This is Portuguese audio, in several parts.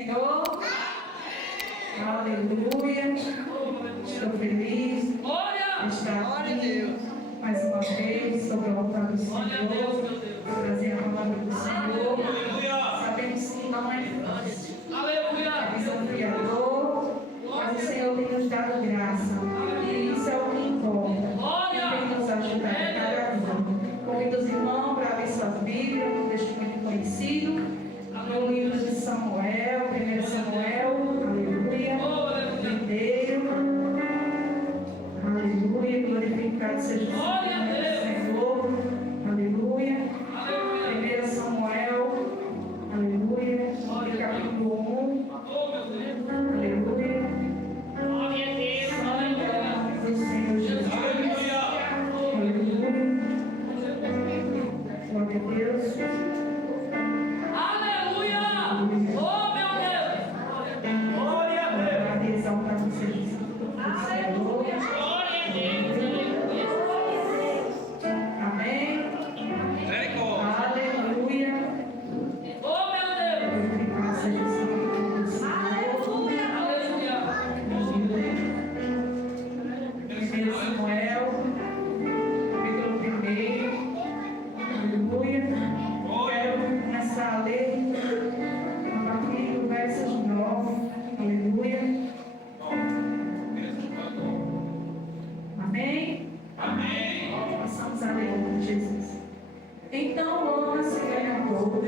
Senhor? Aleluia. Estou feliz de estar aqui mais uma vez sobre o altar do Senhor, trazer a palavra do Senhor. Sabemos que não é fácil, é desafiador, mas o Senhor tem nos dado graça e isso é o que importa. E tem nos ajudado cada dia. Convido os irmãos para abrir suas Bíblias, um texto muito conhecido, no livro de Samuel, 1 Samuel, aleluia, primeiro, aleluia, glorificado seja o Senhor, aleluia, 1 Samuel, aleluia, capítulo 1, aleluia, sangue do Senhor Jesus, aleluia, glória a Deus. Oh, meu Deus! Glória a Deus! Exaltado seja o Senhor. Amém. Aleluia. Oh, meu Deus! Glorificado seja o Senhor. Aleluia! 1 Samuel, capítulo 1. Aleluia. Quero começar a ler a partir do verso 9. Aleluia. Amém? Amém! Passamos a ler com Jesus. Então Ana se levantou,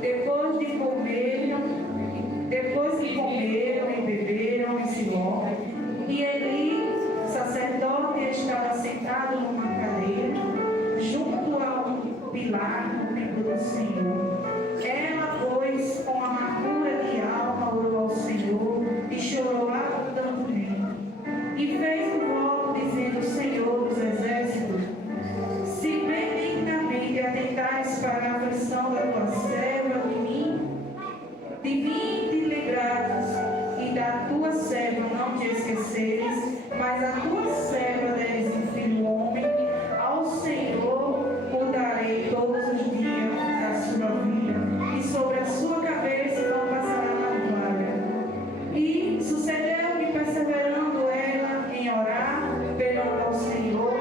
depois que comeram e beberam em Siló, e Eli, sacerdote, estava sentado numa cadeira, junto ao pilar do templo do Senhor. Ela, pois, com amargura de alma, orou ao Senhor e chorou abundantemente. E fez um voto, dizendo: Senhor dos exércitos, se benignamente atentares para a aflição da tua serva de mim te librares, e da tua serva não te esqueceres, mas a tua serva deres um filho homem, ao Senhor o darei todos os dias da sua vida, e sobre a sua cabeça não passará navalha. E sucedeu que, perseverando ela em orar perante ao Senhor,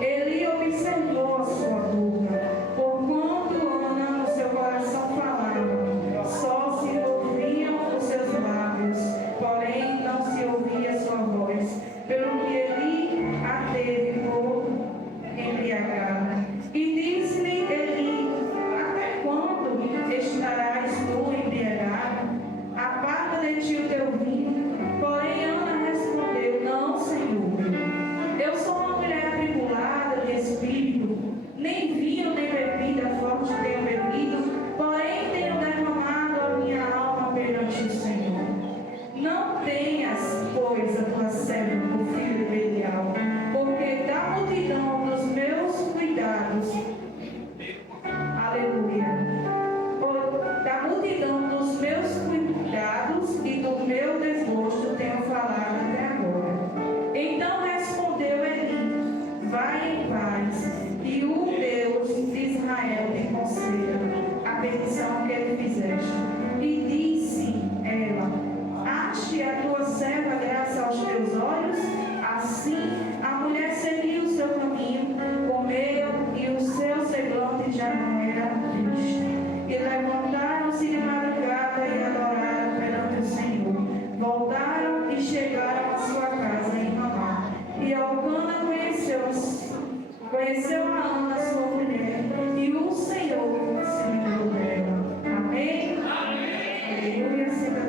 Eli observou a sua dúvida, porquanto Ana no seu coração falava, só se ouviam os seus lábios, porém não se ouvia a sua voz, pelo que Eli a teve por embriagada. E disse-lhe Eli: até quando estarás tu embriagada? Aparta de ti o teu vinho. Porém Ana respondeu: não, Senhor, eu sou uma mulher atribulada de espírito, nem vinho nem bebida forte tenho bebido, porém tenho derramado a minha alma perante o Senhor. Não tenhas, pois, a tua serva por filho de Belial, porque da multidão dos meus cuidados, aleluia, da multidão dos meus cuidados e do meu desgosto tenho falado até agora. Então respondeu Eli: vai em paz, e o Deus de Israel te conceda a petição que ele fizeste. E disse ela: ache a tua serva graça aos teus olhos. Assim a mulher seguiu o seu caminho, comeu, e o seu semblante já não era triste. E levantaram-se de madrugada e adoraram perante o Senhor. Voltaram e chegaram à sua casa em Ramá. E Elcana conheceu a Ana, sua mulher, e o Senhor se lembrou dela. Amém? Aleluia, Senhor.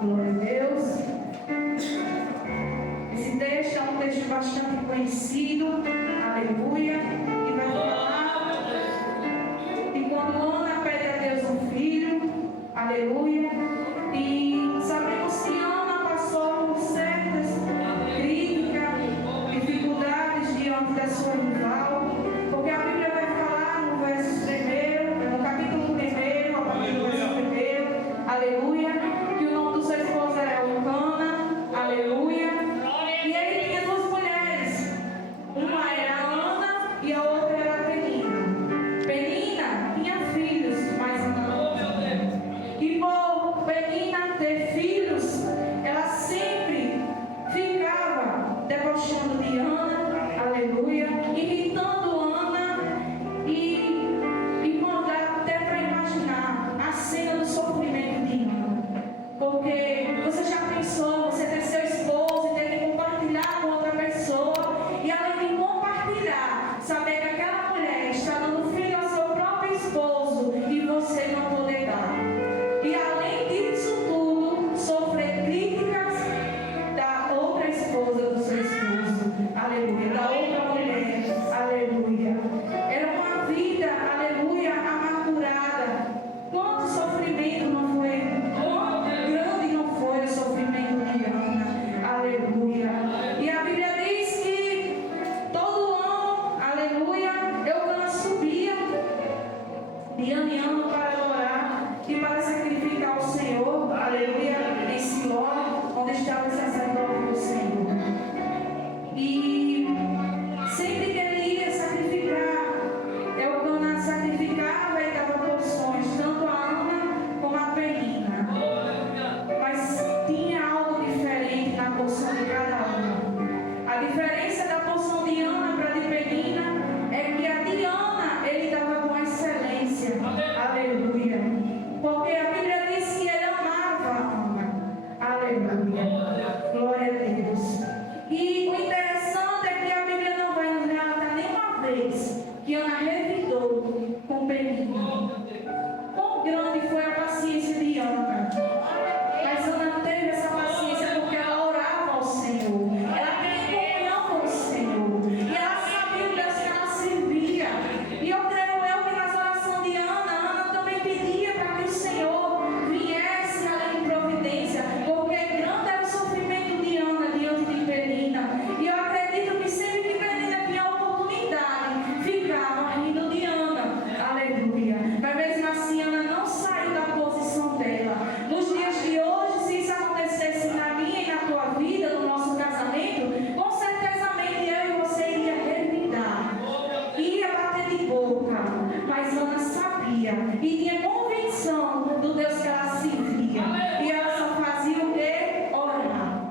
Glória a Deus. Esse texto é um texto bastante conhecido, aleluia, e vai falar que quando Ana pede a Deus um filho, aleluia, e sabemos que Ana passou por certas críticas, dificuldades diante da sua rival, porque a Bíblia vai falar no verso de ano em ano para adorar e para sacrificar ao Senhor, aleluia, em Siló, onde estava o sacerdote do Senhor. E sempre que ele ia sacrificar, Elcana sacrificava e dava porções, tanto a Ana como a Penina. Mas tinha algo diferente na porção de cada uma. A diferença da porção de Ana para a de Penina é que a de Ana ele dava com excelência. Aleluia. Porque a Bíblia diz que ele amava a Ana. Aleluia. Glória a Deus. E o interessante é que a Bíblia não vai nos relatar nenhuma vez que Ana revidou com Penina. Quão grande foi a paciência de Ana. Mas Ana teve essa paciência porque ela orava ao Senhor. Ela tinha comunhão com o Senhor. E ela sabia o Deus que ela servia. E eu creio que nas orações de Ana também pedia para que o Senhor viesse além de providência. Porque grande era o sofrimento de Ana diante de Penina. E eu acredito que sempre que Penina tinha oportunidade, ficava rindo de Ana. Aleluia. Mas mesmo assim, Ana não saiu da posição dela. Nos dias de hoje, se isso acontecesse na minha e na tua vida, no nosso casamento, com certezamente eu e você iria revidar, ia bater de boca. Mas Ana sabia e tinha convicção do Deus que ela servia. E ela só fazia o quê? Orar.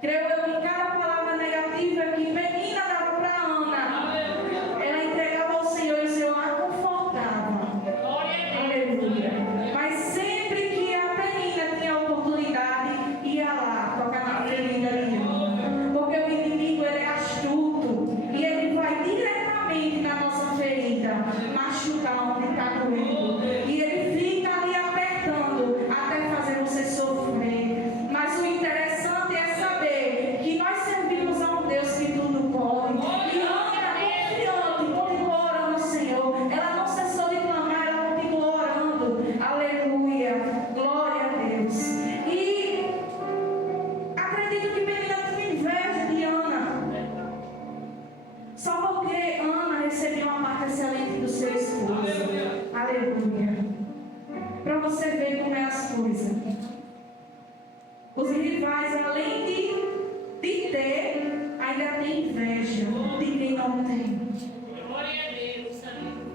Creio eu que cada palavra negativa que Penina dava para Ana, ela entregava ao Senhor e o Senhor a confortava. Aleluia. Mas sempre que a Penina tinha oportunidade, ia lá tocar na ferida de Ana. Porque o inimigo ele é astuto e ele vai diretamente na nossa ferida, machucar onde está doendo. E ele fica ali apertando até fazer você sofrer. Mas o interessante é saber que nós servimos a um Deus que tudo pode. E Ana era confiante, continuou orando ao Senhor. Ela não cessou de clamar, ela continuou orando. Aleluia. Glória a Deus. E acredito que Penina tinha inveja de Ana. Só porque Ana recebeu uma parte excelente do seu esposo. Aleluia. Para você ver como é as coisas. Os rivais, além de ter, ainda tem inveja de quem não tem.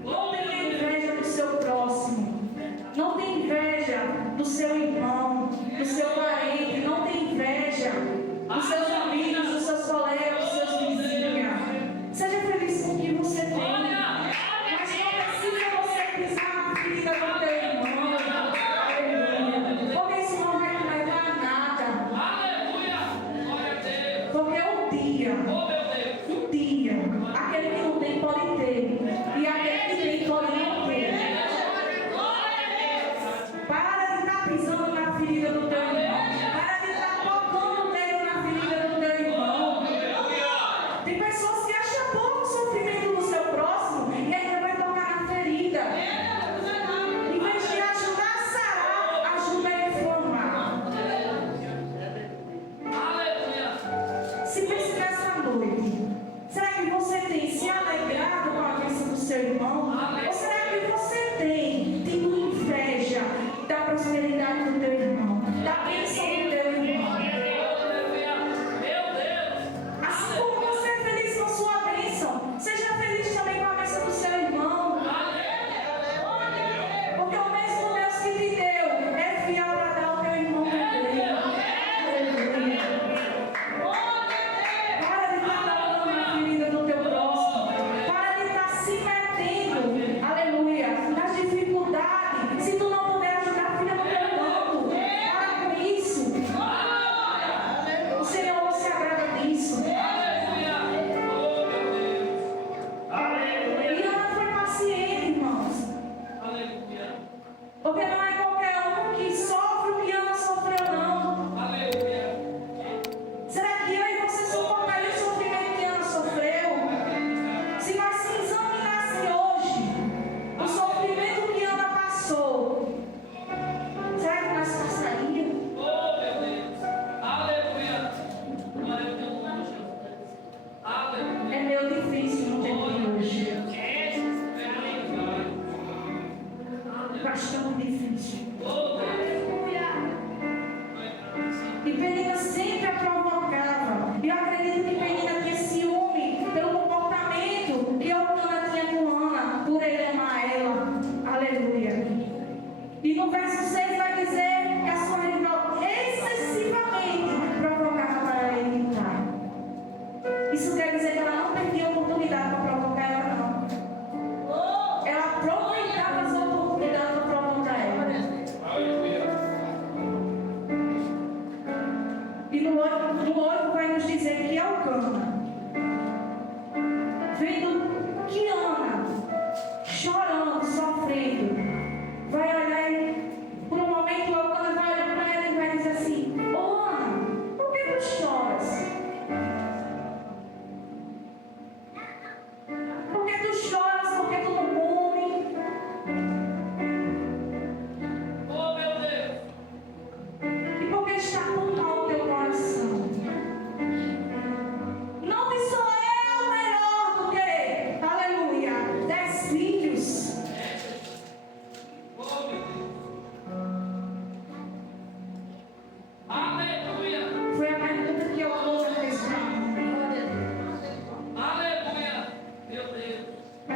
Não tem inveja do seu próximo. Não tem inveja do seu irmão, do seu parente. Não tem inveja dos seus amigos, dos seus colegas, dos seus vizinhos. Seja feliz com o que você tem. Mas não precisa você pisar na ferida do teu irmão. Aleluia. Porque isso não vai te levar a nada. Porque um dia, aquele que não tem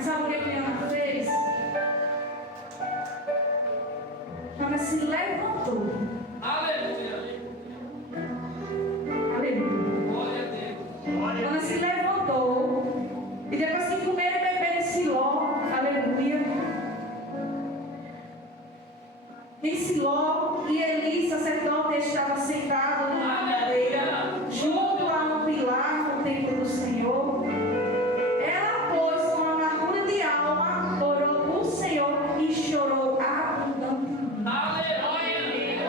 Mas sabe o que Ana fez? Ana se levantou. Aleluia. Aleluia. Glória a Deus. Ana se levantou. E depois que comer e beber em Siló. Aleluia. Em Siló, e Eli, sacerdote, estava sentado numa cadeira, junto a um pilar no templo do Senhor. Ela, pois, com amargura de alma, orou ao Senhor e chorou abundantemente. Aleluia.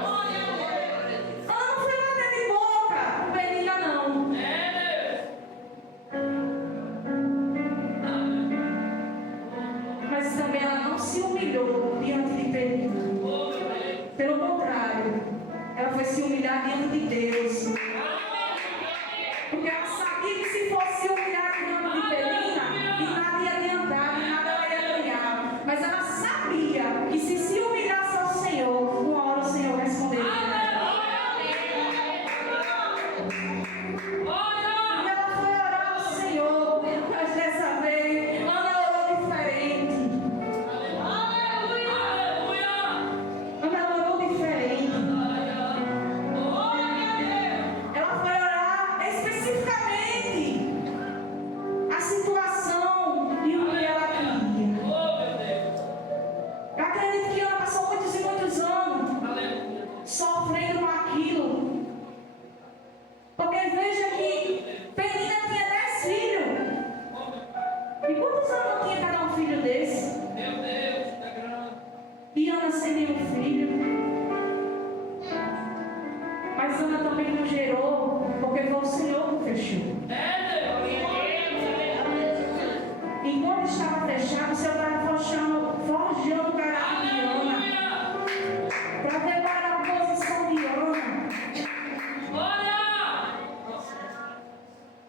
Ela não foi bater de boca com Penina, não. Mas também ela não se humilhou diante de Penina. Pelo contrário, ela foi se humilhar diante de Deus. Porque ela sabia que se fosse se humilhar diante de Penina, que nada ia adiantar, que nada ela ia ganhar. Mas ela sabia que se humilhasse ao Senhor, uma hora o Senhor responderia. E ela foi orar ao Senhor, mas dessa vez, Ana orou diferente. Ana orou diferente. Ela foi orar especificamente a situação e o que ela queria. Eu acredito que ela passou muitos e muitos anos sofrendo com aquilo. Porque veja que Penina tinha 10 filhos. E quantos anos não tinha cada um filho desse? E Ana sem nenhum filho. Mas Ana também não gerou, porque foi o Senhor que fechou. Enquanto estava fechado, o Senhor estava forjando o caráter de Ana, para preparar a posição de Ana.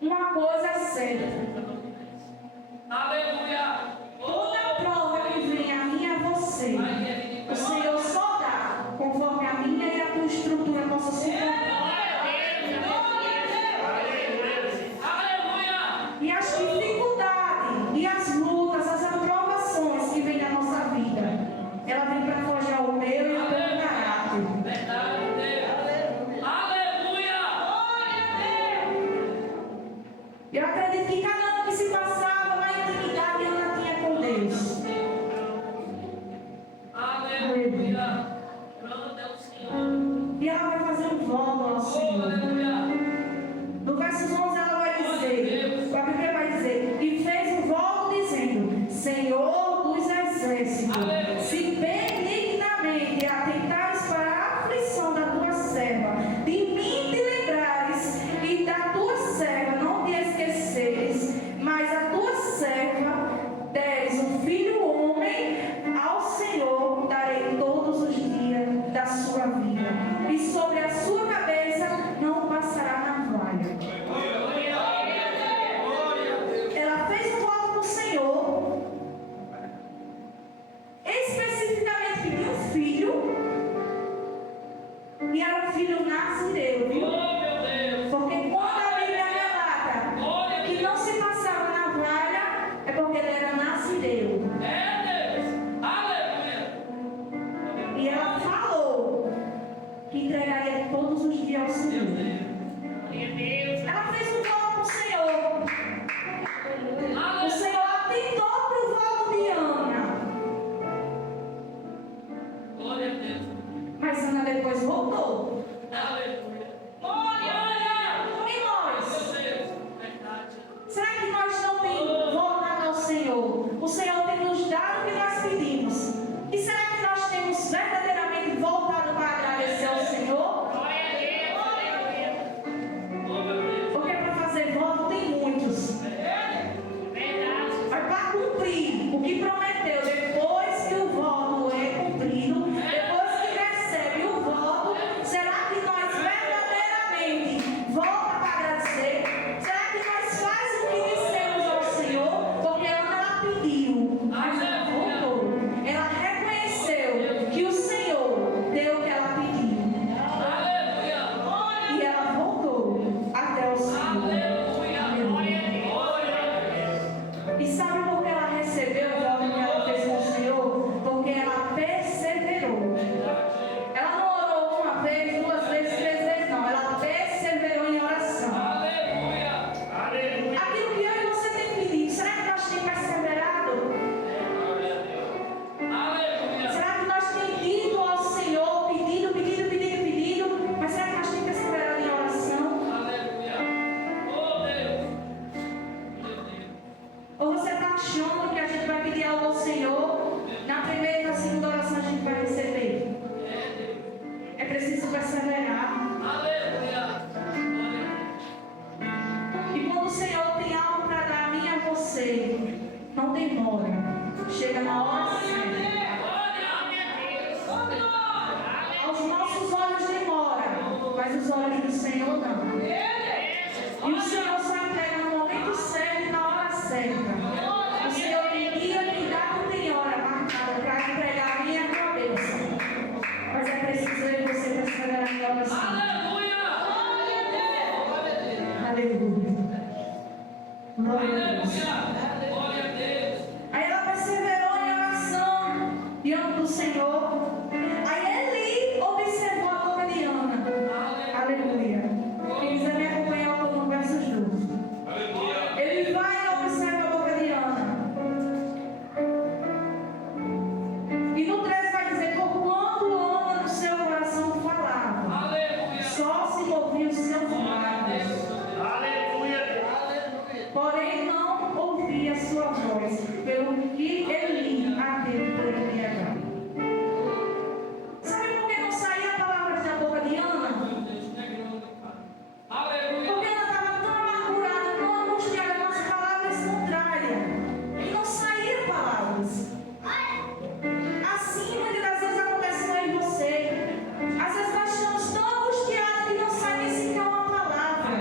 Uma coisa é certa: toda prova que vem a mim e a você, o Senhor só dá conforme a minha e a tua estrutura possa suportar. E as dificuldades e as lutas, as aprovações que vêm na nossa vida, ela vem para forjar o meu e o teu caráter. Eu acredito que cada ano que se passava, na intimidade ela tinha com Deus. E ela vai fazer um voto ao Senhor. No verso 11 ela vai dizer, a Bíblia vai dizer, e fez um voto dizendo: Senhor dos exércitos, se benignamente atentares para a aflição da tua serva, de mim te lembrares e da tua serva não te esqueceres, mas a tua serva deres um filho homem, ao Senhor darei todos os dias da sua vida, e sobre a sua cabeça não passará navalha. Ela fez um voto com o Senhor, especificamente pediu um filho, e era um filho nazireu, viu? Porque quando a Bíblia relata que não se passava navalha, é porque ele era nazireu. E ela falou que entregaria todos os dias ao Senhor. Ela fez um voto com o Senhor. O Senhor atentou para o voto de Ana. Mas Ana depois voltou. E nós? Será que nós não temos voltado ao Senhor? O Senhor tem nos dado o que nós pedimos. E será que nós temos verdadeiramente voltado para agradecer ao Senhor? Porque para fazer voto tem muitos. Mas para cumprir o que prometeu, depois que o voto é cumprido, depois que recebe o voto, será que nós verdadeiramente volta para agradecer? Será que nós faz o que dissemos ao Senhor? Porque ela pediu, mas ela voltou. Ela reconheceu que o Senhor deu o que ela pediu. E ela voltou até o Senhor. E sabe por que ela recebeu? não demora. Chega na hora certa. Aos nossos olhos demora, mas os olhos do Senhor não. E o Senhor só entrega no momento certo e na hora certa. O Senhor tem dia, tem data, tem hora marcada para entregar a minha cabeça. Mas é preciso eu e você perseverar em oração. Aleluia. Glória a Deus. Aí ela perseverou em oração diante do Senhor. Aí Eli observou a boca de Ana. Aleluia. Quem quiser me acompanhar, eu estou no versos 12. Ele vai e observa a boca de Ana. E no 13 vai dizer: porquanto Ana no seu coração falava, só se ouvia os seus lábios. Porém não ouvia a sua voz, pelo que Eli a teve por embriagar. Sabe por que não saía palavras da boca de Ana? Porque ela estava tão amargurada, tão angustiada com as palavras contrárias, que não saía palavras. Assim, muitas das vezes acontece com eu e você. Às vezes nós estamos tão angustiados que não sai nem sequer uma palavra.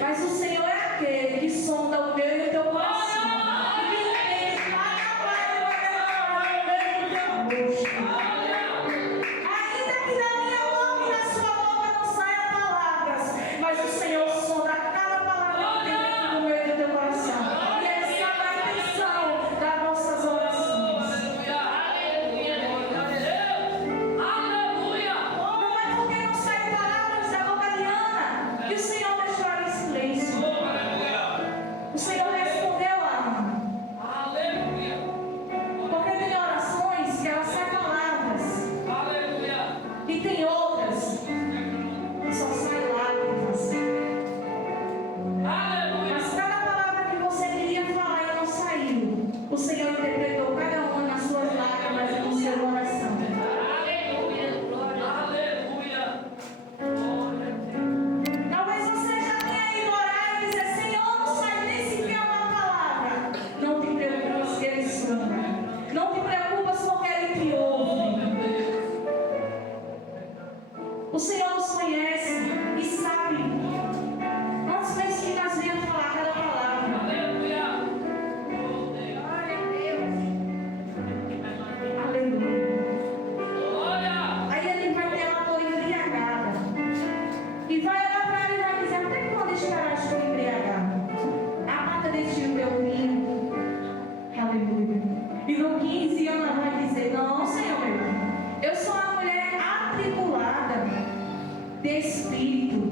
Mas o Senhor é aquele que sonda o meu e o teu coração. E que entende cada palavra no meio do teu rosto. Ainda que da minha boca e da sua boca não saia palavras, mas o Senhor sonda cada palavra que tem dentro do meio do teu coração. E Ele sabe a intenção das nossas orações. Não é porque não saem palavras da boca de Ana que o Senhor deixou ela em silêncio. O Senhor respondeu a Ana. Porque tem orações que elas saem palavras. E tem outras que só saem lágrimas. Mas cada palavra que você queria falar e não saiu, o Senhor interpretou cada uma nas suas lágrimas e no seu coração. Talvez você já tenha ido orar e dizer: Senhor, não sai nem sequer uma palavra. Não te preocupes que Ele sonda. Não te preocupes porque Ele te ouve. O Senhor nos conhece e sabe quantas vezes que nós viemos falar cada palavra. Aleluia. Aí Ele vai ter ela por embriagada. E vai olhar para ela e vai dizer: até quando estarás tu embriagada? Amada deste o teu vinho. Aleluia. E no 15 Ana vai dizer: não, Senhor, eu sou uma mulher atribulada de espírito.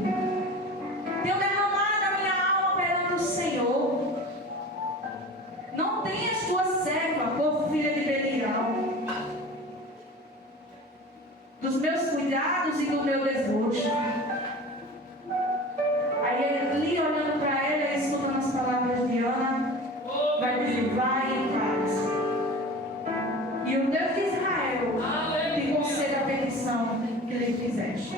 Tenho derramado a minha alma perante o Senhor. Não tenhas tua serva por filha de Belial, dos meus cuidados e do meu desgosto. Aí Eli, olhando para ela, escutando as palavras de Ana, vai dizer: vai em paz. E o Deus de Israel te conceda a petição que lhe fizeste.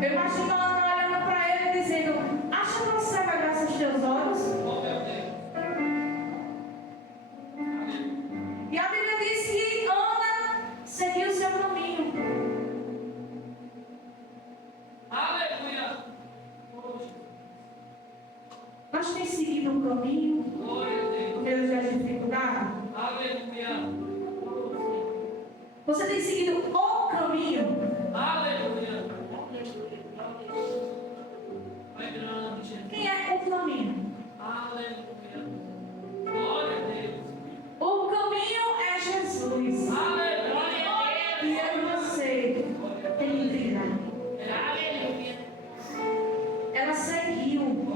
Eu imagino Ana olhando para ele e dizendo: acha que você vai graça aos teus olhos? E a Bíblia diz que Ana seguiu o seu caminho. Nós temos seguido um caminho no meio das dificuldades. Você tem seguido o caminho. Quem é o caminho? O caminho é Jesus. E eu e você tem que trilhar. Ela seguiu.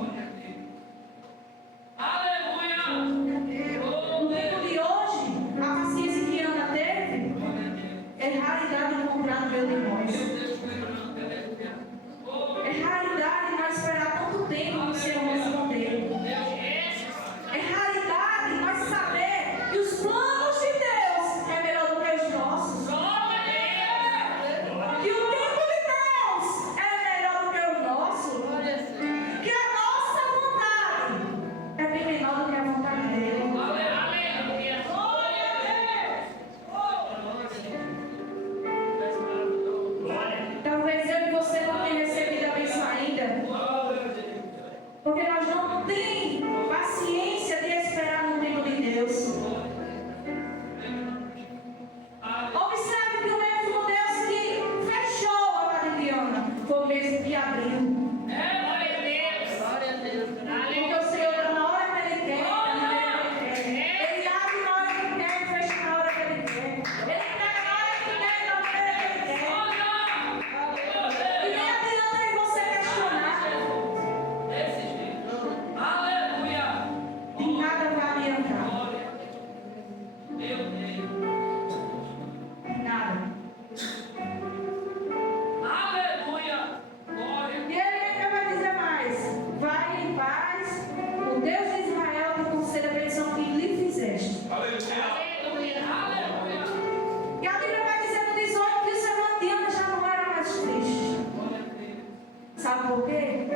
No tempo de hoje, a paciência que Ana teve é raridade encontrar no meio de nós. É raridade nós esperar tanto tempo no Senhor responder. mas o Deus de Israel te conceda a petição que lhe fizeste. Aleluia. Aleluia. E a Bíblia vai dizer no 18 que o servão de Ana já não era mais triste. Sabe por quê?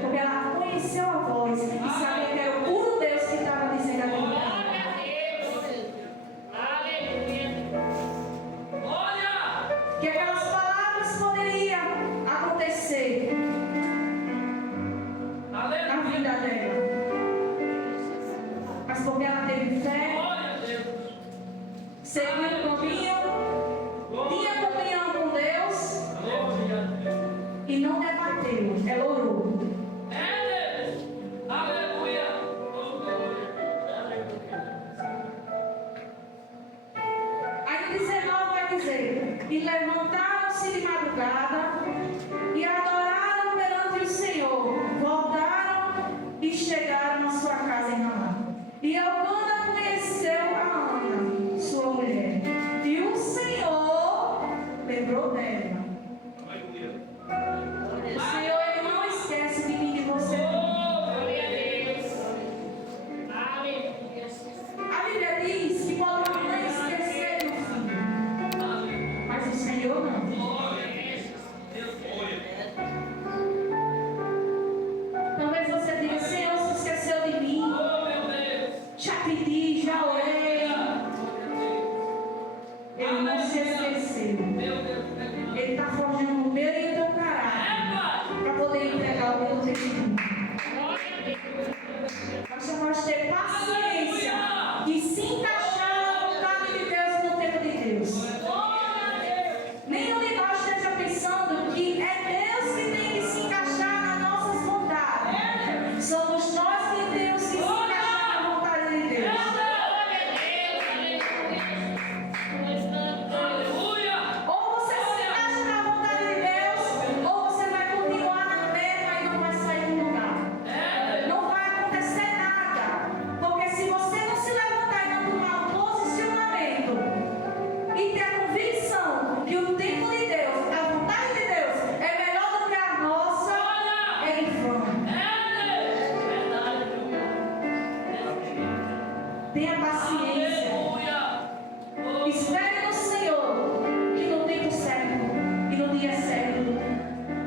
Porque ela conheceu a voz e sabia que era o puro Deus que estava dizendo aquilo. Que aquelas palavras poderiam acontecer na vida dela. Mas porque ela teve fé, seguiu o caminho, tinha comunhão com Deus e não debateu, ela orou. Aí no 19 vai dizer: e levantaram-se de madrugada e adoraram perante o Senhor, voltaram e chegaram à sua casa em Ramá. E Elcana conheceu a Ana, sua mulher, e o Senhor lembrou dela. O Senhor, Ele não esquece de mim e de você. A Bíblia diz que podemos não esquecer do filho, mas o Senhor não. Talvez você diga: Senhor, se esqueceu de mim. Já pedi, já orei. Ele não se esqueceu. Ele está forjando o meu e o teu caráter para poder entregar o teu testemunho. Nós vamos ter paciência e se encaixar na vontade de Deus e no tempo de Deus. Nenhum de nós esteja pensando que é Deus que tem que se encaixar nas nossas vontades. Somos nós que temos que se encaixar na vontade de Deus. Ou você se encaixa na vontade de Deus, ou você vai continuar na mesma e não vai sair do lugar. Não vai acontecer nada. Porque se você não se levantar e não tomar um posicionamento e ter a convicção que o tempo de Deus, a vontade de Deus é melhor do que a nossa, é em vão. Tenha paciência. Espere no Senhor, que no tempo certo e no dia certo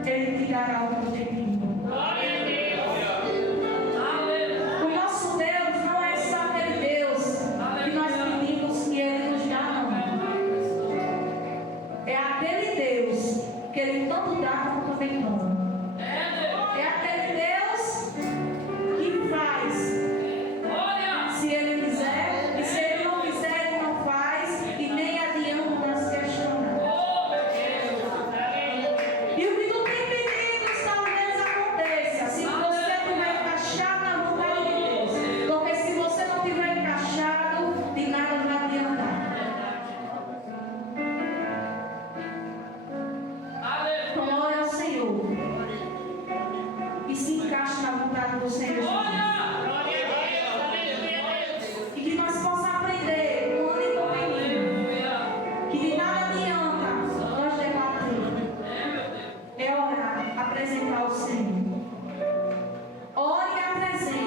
Ele te dará o teu tempinho. O nosso Deus não é só aquele Deus que nós pedimos e Ele nos dá, não. É aquele Deus que Ele tanto dá como também toma. É aquele Deus que faz se Ele quiser, e se Ele não quiser, Ele não faz, e nem adianta nós questionar. E o que tu tem pedido talvez aconteça, se você estiver encaixado na vontade de Deus. Porque se você não estiver encaixado, de nada vai adiantar. Glória ao Senhor. E se encaixe na vontade do Senhor Jesus. E que nós possamos aprender com ano e com menino que de nada adianta nós debater. É orar, apresentar o Senhor. Ore e apresente.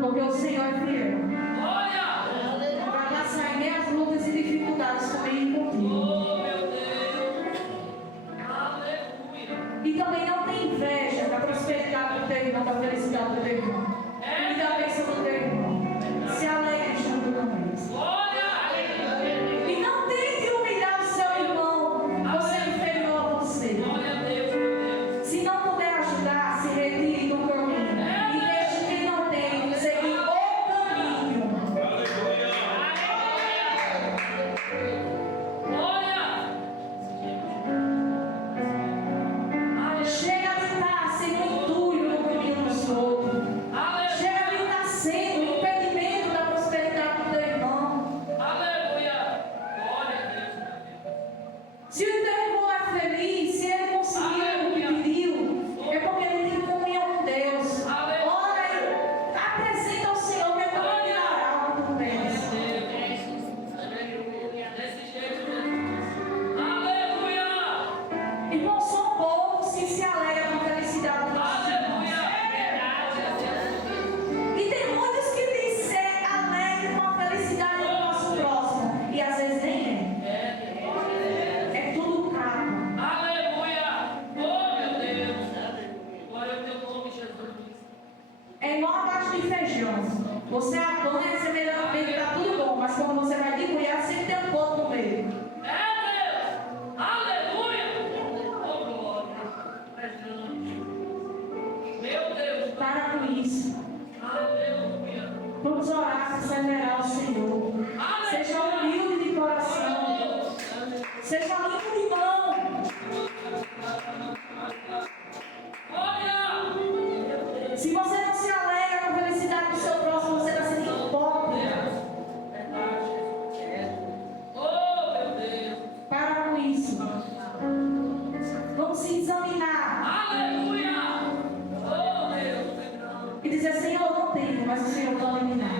Porque o Senhor é fiel. Para passar em meias lutas e dificuldades comigo e contigo. E também não tem inveja da prosperidade do teu irmão, da felicidade do teu irmão. E da bênção do teu irmão. Se alegre junto com eles. E não tente humilhar o seu irmão, você é inferior a você. Se não puder ajudar, se retire do caminho. E deixe quem não tem seguir o caminho. Chega de estar sendo entulho no caminho dos outros. Chega de estar sendo Você apanha, você vê que está tudo bom, mas quando você vai mergulhar, sempre tem um ponto no meio. Para com isso. Vamos orar, perseverar ao Senhor. Seja humilde de coração. Seja limpo de mão. Se você não se alegra com a felicidade do seu próximo, você está sendo hipócrita. Para com isso. Vamos se examinar. E dizer, Senhor, eu não tenho, mas o Senhor vai eliminar.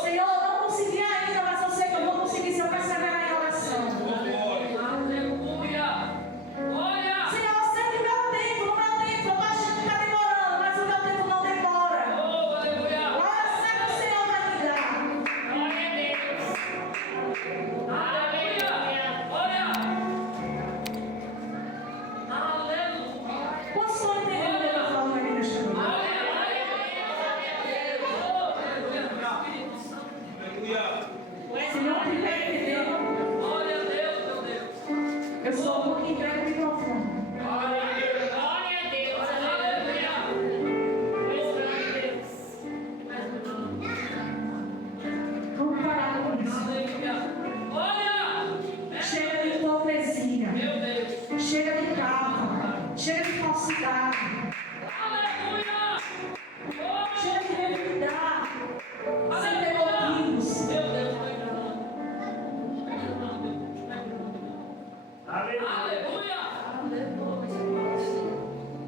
Senhor, eu não consegui ainda, mas eu sei que eu vou conseguir se eu perseverar em oração. Senhor, eu sei que o meu tempo, eu estou achando que está demorando, mas o meu tempo não demora. Olha, eu sei que o Senhor vai me dar. Posso só entender o que eu estou falando aqui nesta noite? Se não tiver entendendo, eu sou o que entrega o microfone. Vamos parar com isso. Chega de hipocrisia. Chega de capa. Chega de falsidade. Chega de revidar. Sem ter motivos.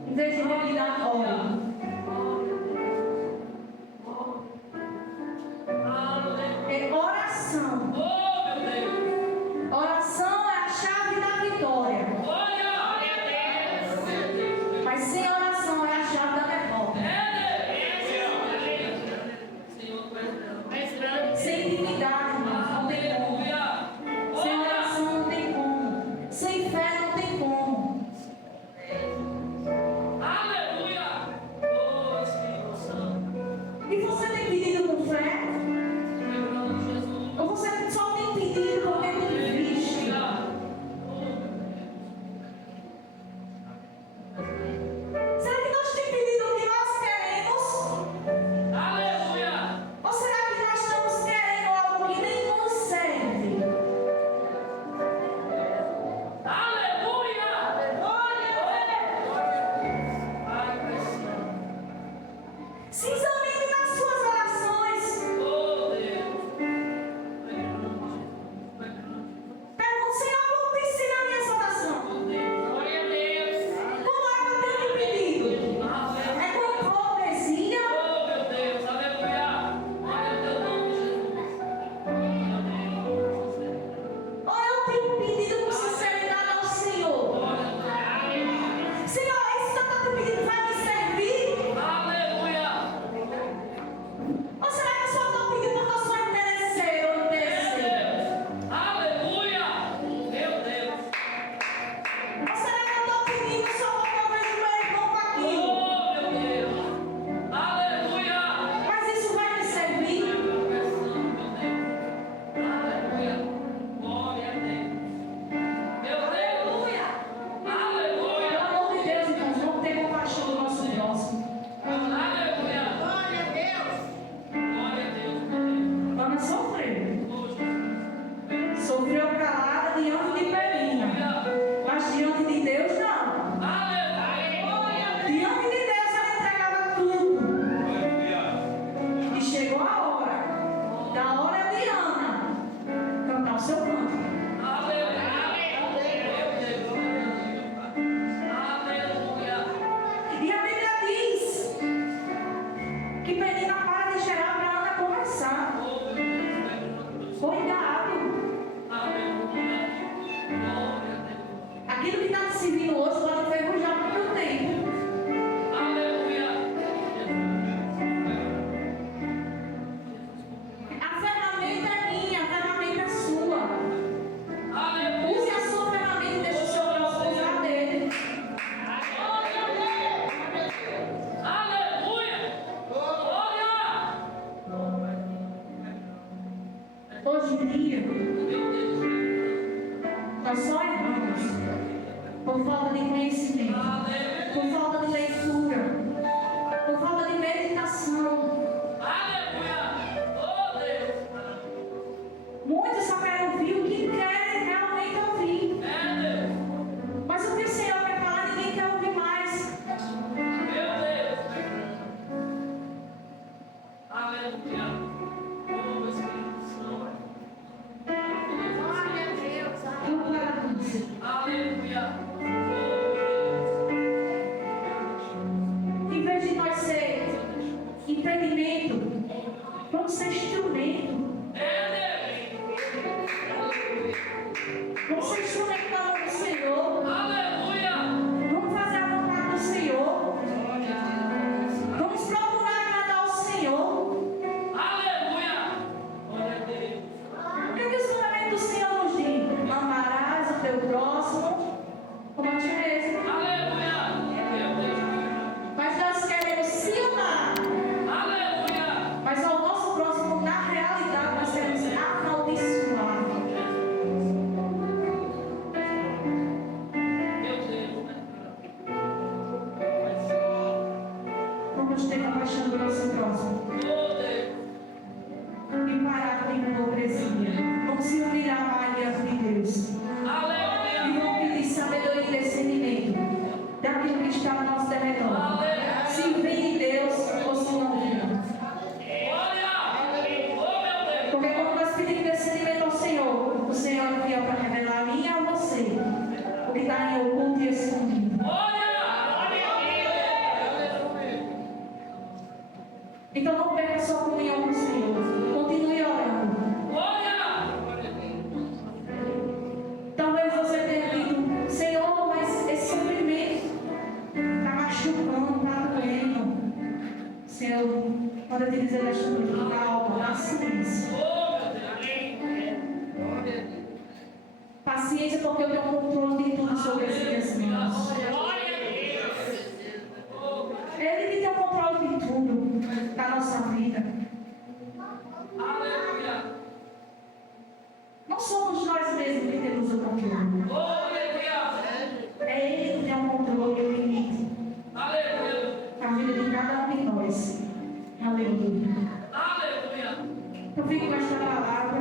Em vez de revidar, ore. É oração. Oração é a chave da vitória. Mas sem oração é a chave da derrota. Sem intimidade, irmãos, não tem como. Sem oração não tem como. Sem fé não tem como. E você tem pedido com fé? Ou você só tem pedido porque é muito triste? Será que nós temos pedido o que nós queremos? Ou será que nós estamos querendo algo que nem nos serve? Se examine nas suas orações. Pergunte, Senhor, como tem sido a minha oração? Como é que eu tenho pedido? É com hipocrisia? Ou eu tenho pedido com sinceridade ao Senhor? Senhor, isso que eu estou te pedindo vai me servir? Ou será que eu só estou pedindo porque eu sou interesseiro ou interesseiro? Ou será que eu estou pedindo só porque eu vejo meu irmão com aquilo? Mas isso vai me servir? Pelo amor de Deus, irmão, Vamos ser instrumento. Vamos ser instrumento da mão do Senhor. Aleluia. Vamos fazer a vontade do Senhor. Vamos procurar agradar o Senhor. Aleluia. Glória a Deus. O que os mandamentos do Senhor nos dizem? Amarás o teu próximo como a ti mesmo. Aleluia. Meu Deus. Mas nós queremos se amar. Aleluia. Mas ao nosso próximo, na realidade, nós queremos amaldiçoar. Meu Deus. Vamos ter compaixão do nosso próximo. Oh, Deus. E parar com a hipocrisia. Vamos se humilhar mais diante de Deus. Aleluia. E vamos pedir sabedoria e discernimento daquilo que está ao nosso derredor. Aleluia. Se vem de Deus ou se não vem. Glória. Oh, meu Deus. Porque quando nós pedimos discernimento ao Senhor, o Senhor é fiel para revelar a mim e a você o que está em oculto e escondido. Glória. Então não perca sua comunhão com o Senhor. Continue orando. Glória. Talvez você tenha dito, Senhor, mas esse sofrimento está machucando, está doendo. Senhor, quando eu te dizer nesta noite, calma, paciência. Oh, meu Deus. Glória a Deus. Paciência, porque eu tenho controle de tudo sobre esses pensamentos. Glória a Deus. Oh, Ele que tem o controle de tudo da nossa vida. aleluia. Não somos nós mesmos que temos o controle. Oh, aleluia. É Ele que tem o controle e o limite Aleluia. da vida de cada um de nós. Aleluia. Aleluia. Eu fico com esta palavra.